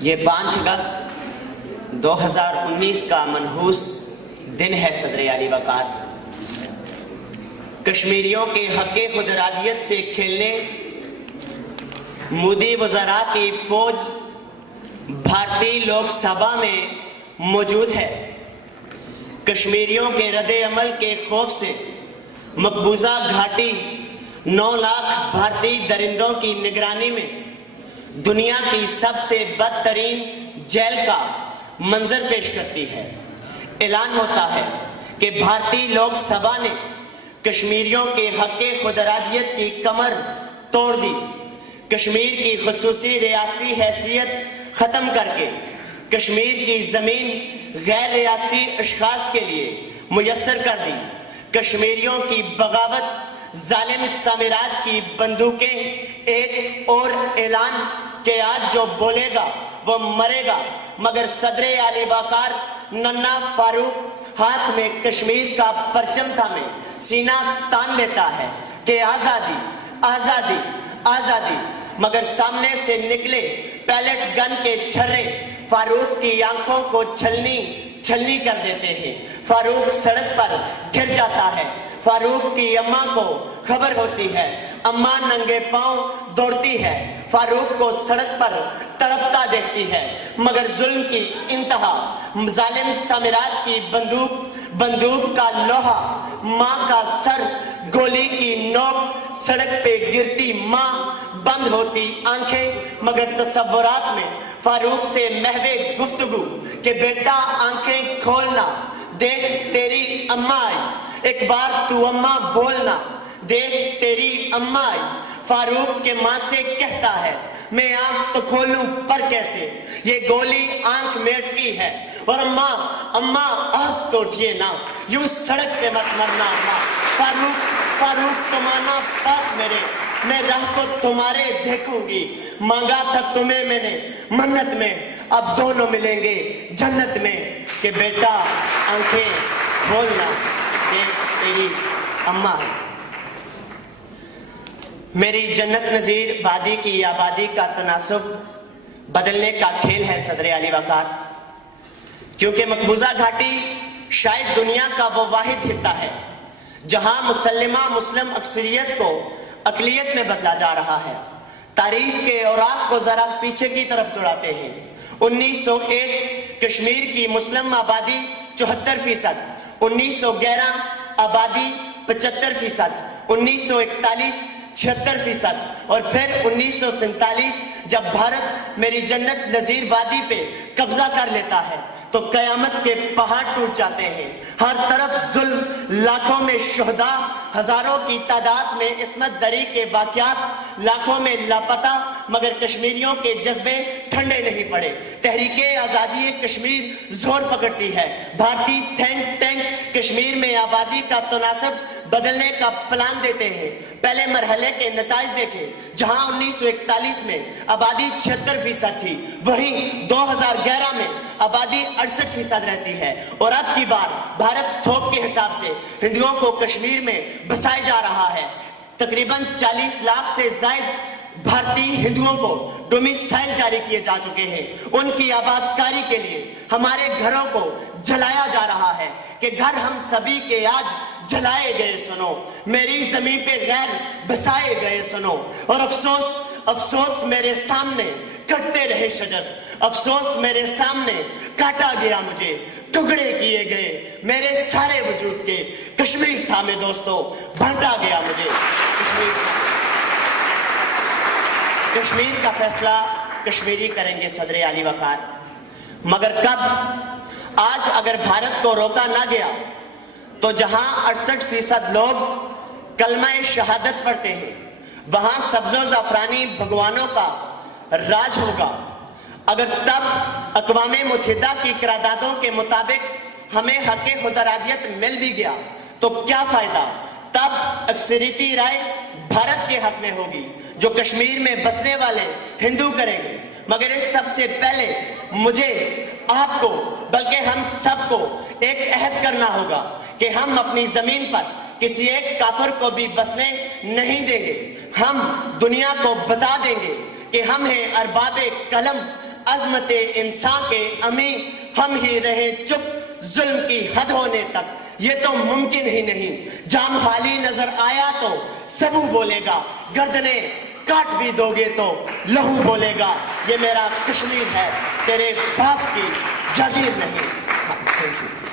یہ 5 اگست 2019 کا منحوس دن ہے صدر اعلی وقار۔ کشمیریوں کے حق خود ارادیت سے کھیلنے مودی وزراء کی فوج بھارتی لوک سبھا میں موجود ہے۔ کشمیریوں کے رد عمل کے خوف سے مقبوضہ گھاٹی 9 لاکھ بھارتی درندوں کی نگرانی میں دنیا کی سب سے بدترین جیل کا منظر پیش کرتی ہے۔ اعلان ہوتا ہے کہ بھارتی لوک سبھا نے کشمیریوں کے حق خود ارادیت کی کمر توڑ دی، کشمیر کی خصوصی ریاستی حیثیت ختم کر کے کشمیر کی زمین غیر ریاستی اشخاص کے لیے میسر کر دی۔ کشمیریوں کی بغاوت ظالم سامراج کی بندوقیں ایک اور اعلان کہ آج جو بولے گا وہ مرے گا، مگر صدر اعلی وقار ننا فاروق ہاتھ میں کشمیر کا پرچم تھامے سینہ تان لیتا ہے کہ آزادی آزادی آزادی، مگر سامنے سے نکلے پیلٹ گن کے چھرے فاروق کی آنکھوں کو چھلنی کر دیتے ہیں۔ فاروق سڑک پر گر جاتا ہے۔ فاروق کی اماں کو خبر ہوتی ہے، اماں ننگے پاؤں دوڑتی ہے، فاروق کو سڑک پر تڑپتا دیکھتی ہے، مگر ظلم کی انتہا، ظالم سامراج کی بندوق کا لوہا، ماں کا سر، گولی کی نوک، سڑک پہ گرتی ماں، بند ہوتی آنکھیں، مگر تصورات میں فاروق سے محو گفتگو کہ بیٹا آنکھیں کھولنا، دیکھ تیری اماں آئی، ایک بار تو اماں بولنا، دیکھ تیری اماں آئی۔ فاروق کے ماں سے کہتا ہے میں آنکھ تو کھولوں پر کیسے، یہ گولی آنکھ میٹتی ہے، اور اماں آنکھ تو اٹھیے نا، یوں سڑک پہ مت مرنا اماں۔ فاروق تم آنا پاس میرے، میں راہ کو تمہارے دیکھوں گی، مانگا تھا تمہیں میں نے منت میں، اب دونوں ملیں گے جنت میں، کہ بیٹا آنکھیں کھولنا، دیکھ تیری اماں۔ میری جنت نظیر وادی کی آبادی کا تناسب بدلنے کا کھیل ہے صدر اعلی وقار، کیونکہ مقبوضہ گھاٹی شاید دنیا کا وہ واحد خطہ ہے جہاں مسلمہ مسلم اکثریت کو اقلیت میں بدلا جا رہا ہے۔ تاریخ کے اوراق کو ذرا پیچھے کی طرف دوڑاتے ہیں۔ 1901 کشمیر کی مسلم آبادی 74%، 1911 آبادی 75%، 1941 76%، اور پھر 1947 جب بھارت میری جنت نظیر وادی پہ قبضہ کر لیتا ہے تو قیامت کے پہاڑ ٹوٹ جاتے ہیں۔ ہر طرف ظلم، لاکھوں میں شہداء، ہزاروں کی تعداد میں عصمت دری کے واقعات، لاکھوں میں لاپتہ، مگر کشمیریوں کے جذبے ٹھنڈے نہیں پڑے۔ تحریک آزادی کشمیر زور پکڑتی ہے۔ بھارتی تھنک ٹینک کشمیر میں آبادی کا تناسب بدلنے کا پلان دیتے ہیں۔ پہلے مرحلے کے نتائج دیکھیں، جہاں 1941 میں آبادی 76% تھی، وہیں 2011 میں آبادی 68% رہتی ہے، اور اب کی بار بھارت تھوک کے حساب سے ہندوؤں کو کشمیر میں بسائے جا رہا ہے۔ تقریباً 40 لاکھ سے زائد بھارتی ہندوؤں کو ڈومیسائل جاری کیے جا چکے ہیں۔ ان کی آباد کاری کے لیے ہمارے گھروں کو جلایا جا رہا ہے کہ گھر ہم سبھی کے آج جلائے گئے سنو، میری زمین پہ غیر بسائے گئے سنو، اور افسوس میرے سامنے کٹتے رہے شجر، افسوس میرے سامنے کاٹا گیا مجھے، ٹکڑے کیے گئے میرے سارے وجود کے، کشمیر تھا میں دوستو، بانٹا گیا مجھے کشمیر تھا۔ کشمیر کا فیصلہ کشمیری کریں گے صدر اعلی وقار، مگر کب؟ آج اگر بھارت کو روکا نہ گیا تو جہاں 68% لوگ کلمہ شہادت پڑھتے ہیں وہاں سبز و زعفرانی بھگوانوں کا راج ہوگا۔ اگر تب اقوام متحدہ کی قراردادوں کے مطابق ہمیں حق خود ارادیت مل بھی گیا تو کیا فائدہ؟ تب اکثریتی رائے بھارت کے حق میں ہوگی جو کشمیر میں بسنے والے ہندو کریں گے، مگر اس سب سے پہلے مجھے، آپ کو، بلکہ ہم سب کو ایک عہد کرنا ہوگا کہ ہم اپنی زمین پر کسی ایک کافر کو بھی بسنے نہیں دیں گے۔ ہم دنیا کو بتا دیں گے کہ ہم ہیں ارباب قلم، عظمت انسان کے امی ہم ہی رہیں چپ ظلم کی حد ہونے تک، یہ تو ممکن ہی نہیں۔ جام خالی نظر آیا تو سبو بولے گا، گردنیں کاٹ بھی دو گے تو لہو بولے گا۔ یہ میرا کشمیر ہے، تیرے باپ کی جاگیر نہیں۔